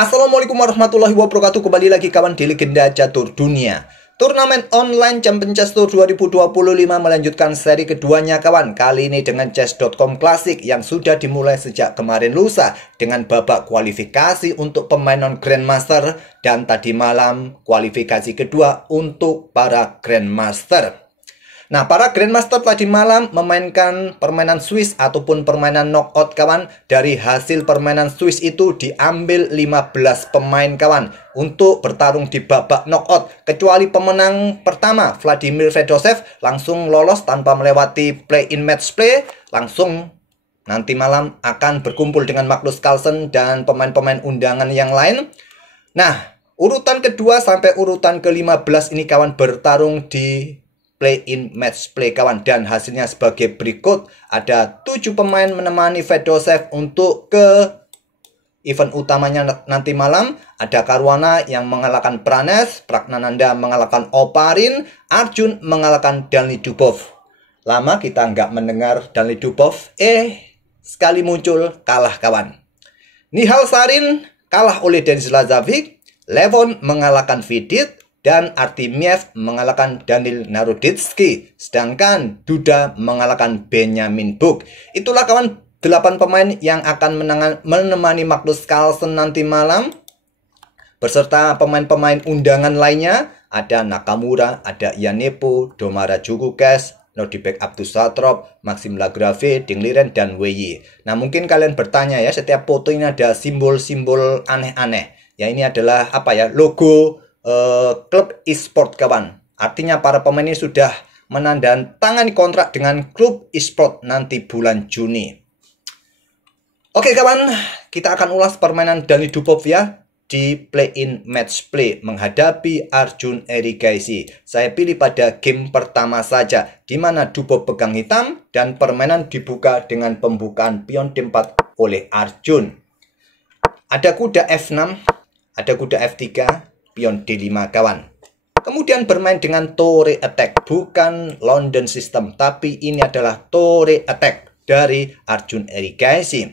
Assalamualaikum warahmatullahi wabarakatuh. Kembali lagi kawan di Legenda Catur Dunia. Turnamen online Champion Chess Tour 2025 melanjutkan seri keduanya kawan. Kali ini dengan Chess.com Classic yang sudah dimulai sejak kemarin lusa dengan babak kualifikasi untuk pemain non-Grandmaster dan tadi malam kualifikasi kedua untuk para Grandmaster. Nah, para Grandmaster tadi malam memainkan permainan Swiss ataupun permainan knockout kawan. Dari hasil permainan Swiss itu diambil 15 pemain kawan untuk bertarung di babak knockout. Kecuali pemenang pertama Vladimir Fedosev langsung lolos tanpa melewati play-in match play. Langsung nanti malam akan berkumpul dengan Magnus Carlsen dan pemain-pemain undangan yang lain. Nah, urutan kedua sampai urutan ke-15 ini kawan bertarung di play-in match play kawan, dan hasilnya sebagai berikut. Ada 7 pemain menemani Fedosev untuk ke event utamanya nanti malam. Ada Caruana yang mengalahkan Pranes, Pragnananda mengalahkan Oparin, Arjun mengalahkan Daniil Dubov. Lama kita nggak mendengar Daniil Dubov, sekali muncul kalah kawan. Nihal Sarin kalah oleh Denis Lazovic, Levon mengalahkan Vidit, dan Artemiev mengalahkan Daniil Naroditsky. Sedangkan Duda mengalahkan Benjamin Buk. Itulah kawan 8 pemain yang akan menemani Magnus Carlsen nanti malam. Beserta pemain-pemain undangan lainnya. Ada Nakamura, ada Yanepo, Domara Djurgården, Nordibek Abdussatrov, Maxime Lagrave, Ding Liren, dan Wei. Nah, mungkin kalian bertanya ya, setiap foto ini ada simbol-simbol aneh-aneh. Ya, ini adalah apa ya, logo klub e-sport kawan. Artinya para pemain ini sudah menandatangani kontrak dengan klub e-sport nanti bulan Juni. Oke kawan, kita akan ulas permainan Daniil Dubov ya di play-in match play menghadapi Arjun Erigaisi. Saya pilih pada game pertama saja, di mana Dubov pegang hitam dan permainan dibuka dengan pembukaan pion D4 oleh Arjun. Ada kuda F6, ada kuda F3, pion D5 kawan. Kemudian bermain dengan Torre Attack, bukan London System, tapi ini adalah Torre Attack dari Arjun Erigaisi.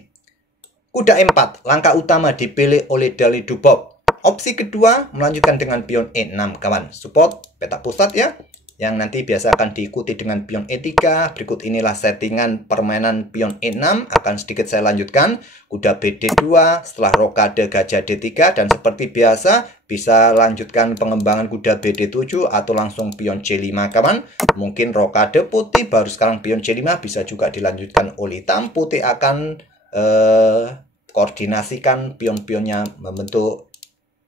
Kuda E4, langkah utama dipilih oleh Daniil Dubov. Opsi kedua melanjutkan dengan pion E6 kawan. Support petak pusat ya, yang nanti biasa akan diikuti dengan pion E3. Berikut inilah settingan permainan pion E6. Akan sedikit saya lanjutkan. Kuda BD2, setelah rokade gajah D3, dan seperti biasa bisa lanjutkan pengembangan kuda BD7 atau langsung pion C5 kawan. Mungkin rokade putih, baru sekarang pion C5, bisa juga dilanjutkan oleh hitam. Putih akan koordinasikan pion-pionnya membentuk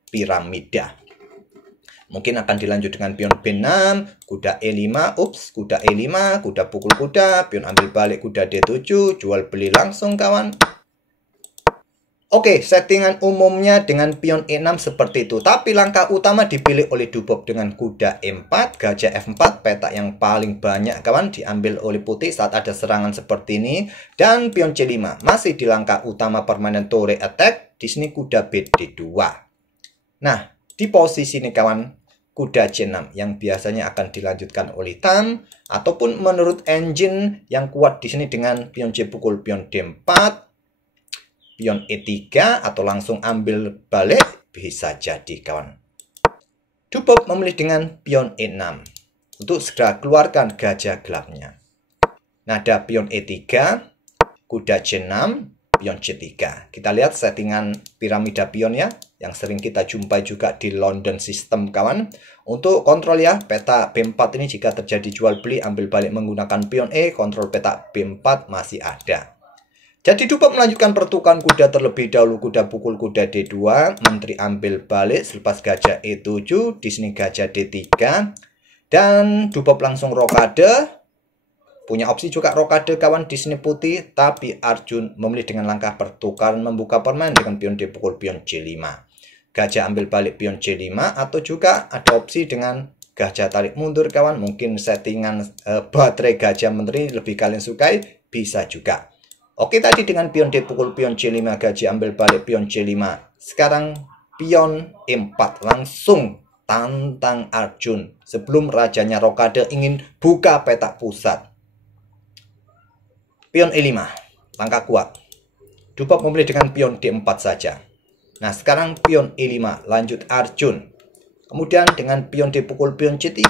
piramida. Mungkin akan dilanjut dengan pion B6, kuda E5, kuda E5, kuda pukul kuda, pion ambil balik kuda D7, jual beli langsung kawan. Oke, settingan umumnya dengan pion E6 seperti itu. Tapi langkah utama dipilih oleh Dubov dengan kuda E4, gajah F4, petak yang paling banyak kawan diambil oleh putih saat ada serangan seperti ini. Dan pion C5, masih di langkah utama permainan Torre Attack, di sini kuda BD2. Nah, di posisi ini kawan, kuda C6 yang biasanya akan dilanjutkan oleh hitam, ataupun menurut engine yang kuat di sini dengan pion C pukul pion D4, pion E3, atau langsung ambil balik, bisa jadi kawan. Dubov memilih dengan pion E6 untuk segera keluarkan gajah gelapnya. Nada pion E3, kuda C6, pion C3. Kita lihat settingan piramida pion ya, yang sering kita jumpai juga di London System kawan. Untuk kontrol ya, peta B4 ini jika terjadi jual beli ambil balik menggunakan pion E, kontrol peta B4 masih ada. Jadi Dubov melanjutkan pertukaran kuda terlebih dahulu, kuda pukul kuda D2, menteri ambil balik selepas gajah E7, di sini gajah D3, dan Dubov langsung rokade. Punya opsi juga rokade kawan di sini putih, tapi Arjun memilih dengan langkah pertukaran membuka permainan dengan pion D pukul pion C5. Gajah ambil balik pion C5, atau juga ada opsi dengan gajah tarik mundur kawan. Mungkin settingan baterai gajah menteri lebih kalian sukai, bisa juga. Oke, tadi dengan pion D pukul pion C5, gajah ambil balik pion C5. Sekarang pion E4, langsung tantang Arjun sebelum rajanya rokade ingin buka petak pusat. Pion E5, langkah kuat. Dubov memilih dengan pion D4 saja. Nah, sekarang pion E5, lanjut Arjun. Kemudian dengan pion dipukul pion C3.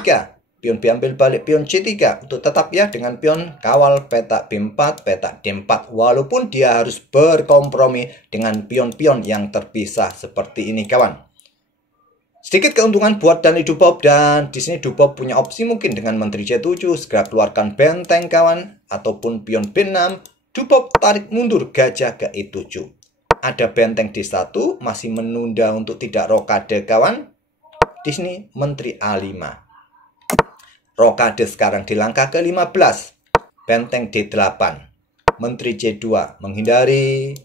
Pion B ambil balik pion C3. Untuk tetap ya dengan pion kawal petak B4, petak D4. Walaupun dia harus berkompromi dengan pion-pion yang terpisah seperti ini kawan. Sedikit keuntungan buat Dani Dubov, dan di sini Dubov punya opsi mungkin dengan Menteri C7 segera keluarkan benteng kawan, ataupun pion B6, Dubov tarik mundur gajah ke E7. Ada benteng D1 masih menunda untuk tidak rokade kawan. Di sini Menteri A5. Rokade sekarang di langkah ke-15. Benteng D8. Menteri C2 menghindari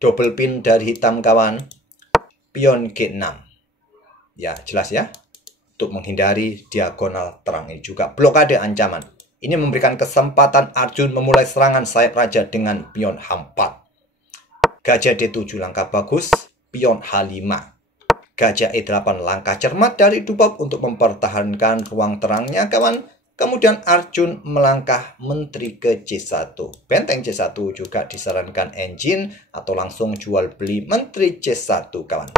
double pin dari hitam kawan. Pion G6. Ya, jelas ya. Untuk menghindari diagonal terang ini juga blokade ancaman. Ini memberikan kesempatan Arjun memulai serangan sayap raja dengan pion H4. Gajah D7 langkah bagus, pion H5. Gajah E8 langkah cermat dari Dubov untuk mempertahankan ruang terangnya kawan. Kemudian Arjun melangkah Menteri ke C1. Benteng C1 juga disarankan engine atau langsung jual beli Menteri C1 kawan.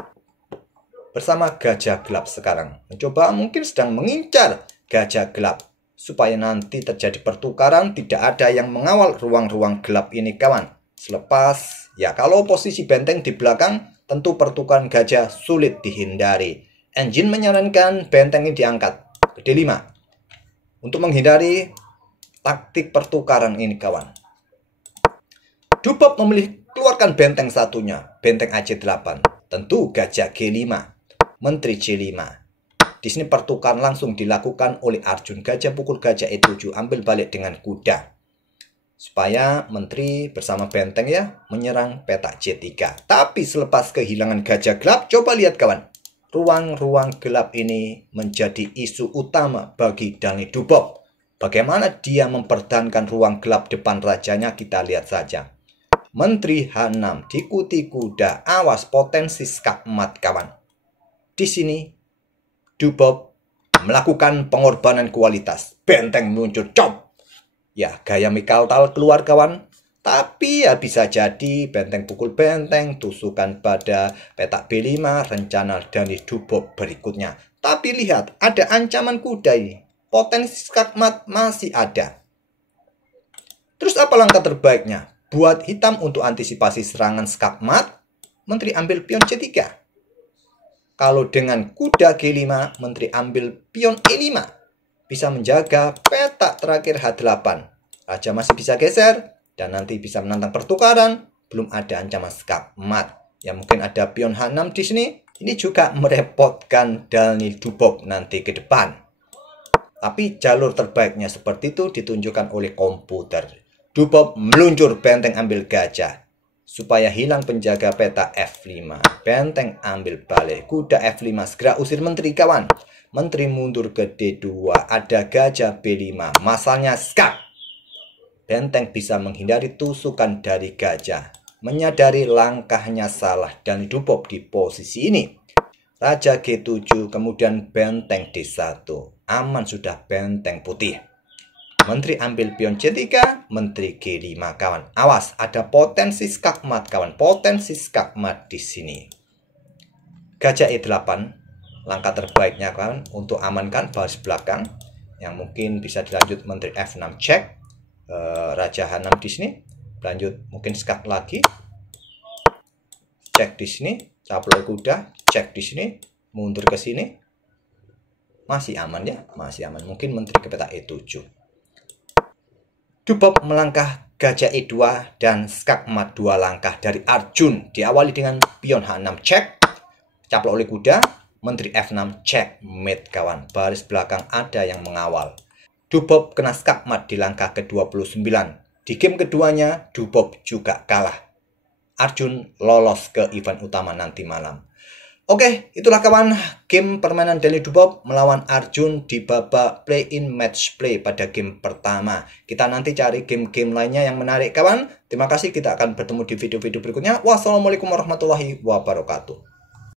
Bersama gajah gelap sekarang. Mencoba mungkin sedang mengincar gajah gelap. Supaya nanti terjadi pertukaran, tidak ada yang mengawal ruang-ruang gelap ini kawan. Selepas, ya kalau posisi benteng di belakang, tentu pertukaran gajah sulit dihindari. Engine menyarankan benteng ini diangkat ke D5. Untuk menghindari taktik pertukaran ini kawan. Dubov memilih keluarkan benteng satunya, benteng AC8. Tentu gajah G5, Menteri C5. Di sini pertukaran langsung dilakukan oleh Arjun. Gajah pukul gajah E7, ambil balik dengan kuda. Supaya menteri bersama benteng ya menyerang petak C3. Tapi selepas kehilangan gajah gelap, coba lihat kawan. Ruang-ruang gelap ini menjadi isu utama bagi Dani Dubov. Bagaimana dia mempertahankan ruang gelap depan rajanya, kita lihat saja. Menteri H6 diikuti kuda, awas potensi skak emat kawan. Di sini Dubov melakukan pengorbanan kualitas. Benteng meluncur cop. Ya, gaya Mikhail Tal keluar kawan. Tapi ya bisa jadi benteng pukul benteng, tusukan pada petak B5, rencana Dani Dubov berikutnya. Tapi lihat, ada ancaman kuda ini. Potensi skakmat masih ada. Terus apa langkah terbaiknya? Buat hitam untuk antisipasi serangan skakmat, menteri ambil pion C3. Kalau dengan kuda G5, menteri ambil pion E5. Bisa menjaga petak terakhir H8. Raja masih bisa geser dan nanti bisa menantang pertukaran. Belum ada ancaman skakmat. Ya mungkin ada pion H6 di sini. Ini juga merepotkan Dani Dubov nanti ke depan. Tapi jalur terbaiknya seperti itu ditunjukkan oleh komputer. Dubov meluncur benteng ambil gajah. Supaya hilang penjaga peta F5. Benteng ambil balik. Kuda F5 segera usir menteri kawan. Menteri mundur ke D2. Ada gajah B5. Masalahnya skak. Benteng bisa menghindari tusukan dari gajah. Menyadari langkahnya salah dan Dubov di posisi ini. Raja G7 kemudian benteng D1. Aman sudah benteng putih. Menteri ambil pion C3, menteri G5 kawan. Awas, ada potensi skakmat kawan. Potensi skakmat di sini. Gajah E8, langkah terbaiknya kawan untuk amankan baris belakang. Yang mungkin bisa dilanjut menteri F6 cek. Raja H6 di sini. Lanjut mungkin skak lagi. Cek di sini. Caplok kuda. Cek di sini. Mundur ke sini. Masih aman ya. Masih aman. Mungkin menteri ke peta E7. Dubov melangkah gajah E2 dan skakmat 2 langkah dari Arjun. Diawali dengan pion H6 cek. Caplok oleh kuda. Menteri F6 cek mate kawan. Baris belakang ada yang mengawal. Dubov kena skakmat di langkah ke-29. Di game keduanya Dubov juga kalah. Arjun lolos ke event utama nanti malam. Oke, itulah kawan game permainan Dani Dubov melawan Arjun di babak play-in match play pada game pertama. Kita nanti cari game-game lainnya yang menarik kawan. Terima kasih, kita akan bertemu di video-video berikutnya. Wassalamualaikum warahmatullahi wabarakatuh.